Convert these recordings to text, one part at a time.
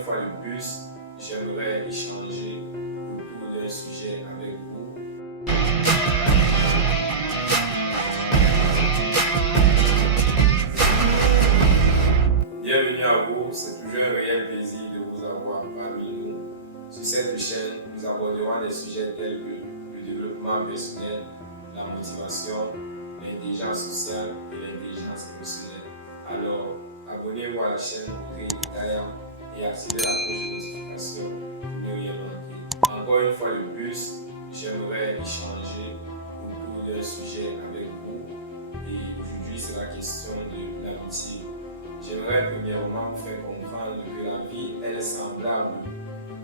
une fois de plus, j'aimerais échanger autour d'un sujet avec vous. Bienvenue à vous, c'est toujours un réel plaisir de vous avoir parmi nous. Sur cette chaîne, nous aborderons des sujets tels que le développement personnel, la motivation, l'intelligence sociale et l'intelligence émotionnelle. Alors, abonnez-vous à la chaîne pour créer des derrière et activez la cloche de notification pour ne rien manquer. Encore une fois de plus, j'aimerais échanger autour d'un sujet avec vous et aujourd'hui c'est la question de l'amitié. J'aimerais premièrement vous faire comprendre que la vie elle est semblable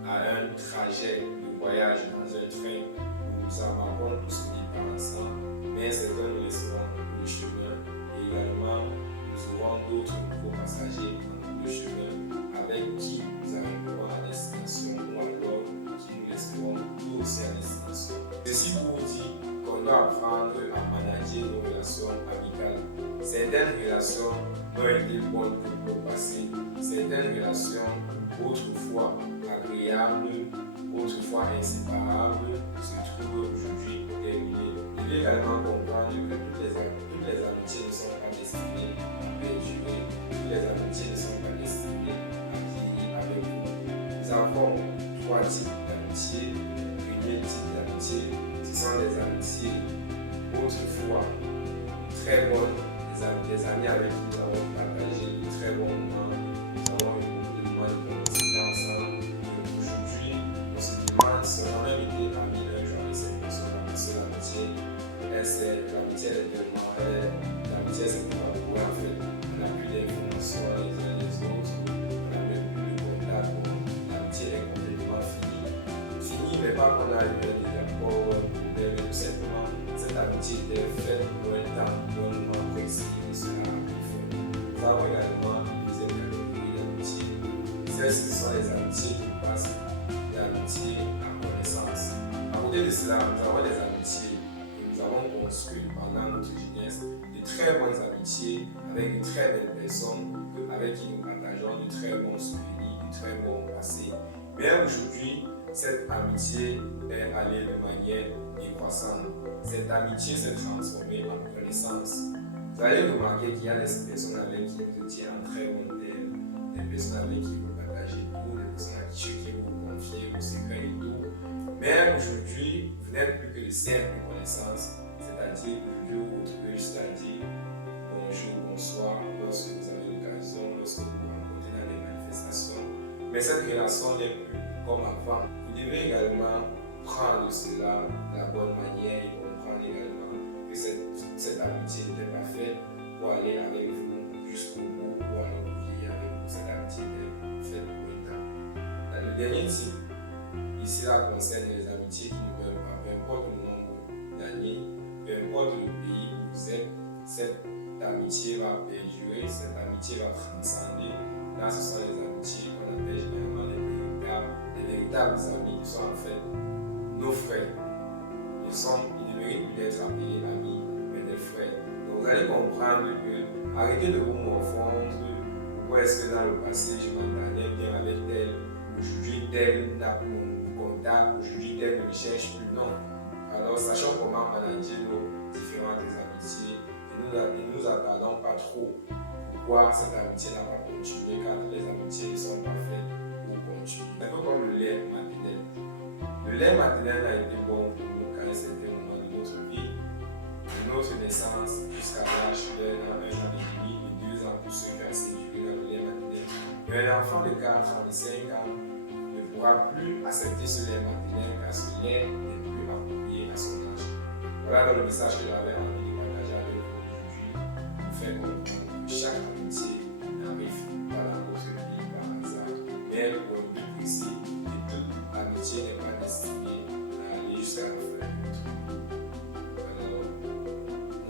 à un trajet de voyage dans un train où nous embarquons tous au départ ensemble, mais certains nous laisseront en cours de chemin et également nous aurons d'autres nouveaux passagers en cours de chemin avec qui nous arriverons à destination ou alors qui nous laisseront tout aussi à destination. Ceci pour dire qu'on doit apprendre à manager nos relations amicales. Certaines relations ont été bonnes pour le passé, certaines relations autrefois agréables, autrefois inséparables, se trouvent aujourd'hui terminées. Vous devez également comprendre que toutes les amitiés ne sont pas destinées à perdurer, toutes les amitiés ne sont pas destinées à vieillir avec vous. Nous avons trois types d'amitié. Le premier type d'amitié, ce sont des amitiés autrefois très bonnes, des amis avec qui nous avons partagé de très bons moments, nous avons eu beaucoup de moments de complicité ensemble. Et aujourd'hui, on se demande si on a même été amis un jour avec cette personne, parce que l'amitié, l'amitié est tellement réelle, l'amitié c'est pas beaucoup en fait. On n'a plus d'informations les uns les autres, on n'a même plus de contact, l'amitié est complètement finie. Fini, mais pas qu'on a eu un désaccord ou un problème, mais tout simplement, cette amitié était faite pour un temps, pour un moment précis, et cela a pu faire. Nous avons également une deuxième catégorie d'amitié. Celles-ci sont les amitiés qui passent d'amitié à connaissance. À côté de cela, nous avons des amitiés que nous avons construites pendant notre jeunesse, de très bonnes amitiés avec de très belles personnes avec qui nous partageons de très bons souvenirs, de très bons passés. Mais aujourd'hui, cette amitié est allée de manière décroissante. Cette amitié s'est transformée en connaissance. Vous allez remarquer qu'il y a des personnes avec qui vous étiez en très bon terme, des personnes avec qui vous partagez tout, des personnes à qui vous confiez vos secrets et tout. Mais aujourd'hui, vous n'êtes plus que de simples connaissances, c'est-à-dire que vous retrouvez juste à dire bonjour, bonsoir, lorsque vous avez l'occasion, lorsque vous vous rencontrez dans des manifestations. Mais cette relation n'est plus comme avant. Vous devez également prendre cela de la bonne manière et comprendre également que cette amitié n'était pas faite pour aller avec vous jusqu'au bout ou alors pour vieillir avec vous. Cette amitié était faite pour un temps. Le dernier type, ici là, concerne les amitiés qui ne meurent pas. Peu importe le nombre d'années, peu importe le pays où vous êtes, cette amitié va perdurer, cette amitié va transcender. Là, ce sont les amitiés qu'on appelle généralement les véritables amis qui sont en fait nos frères. Ils ne méritent plus d'être appelés amis, mais des frères. Donc vous allez comprendre que arrêtez de vous morfondre. Pourquoi est-ce que dans le passé je m'entendais bien avec tel, aujourd'hui tel n'a plus mon contact, aujourd'hui tel ne me cherche plus. Non. Alors sachons comment manager nos différentes amitiés et nous attardons pas trop. Pourquoi cette amitié n'a pas continué, car les amitiés ne sont pas faites pour continuer. Un peu comme le lait maternel. Le lait maternel a été bon pour nous qu'à un certain moment de notre vie, de notre naissance jusqu'à l'âge d'1 an, 1 an et demi, de 2 ans pour ceux qui ont assez duré dans le lait maternel. Mais un enfant de 4 ans, de 5 ans ne pourra plus accepter ce lait maternel car ce lait n'est plus approprié à son âge. Voilà le message que j'avais envie de partager avec vous aujourd'hui pour faire comprendre que chaque amitié n'arrive pas dans votre vie par hasard, mais pour un but précis, et toute amitié n'est pas destinée à aller jusqu'à la fin de notre vie. Alors,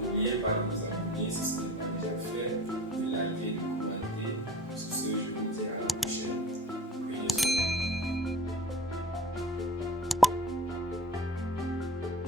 n'oubliez pas de vous abonner si ce n'est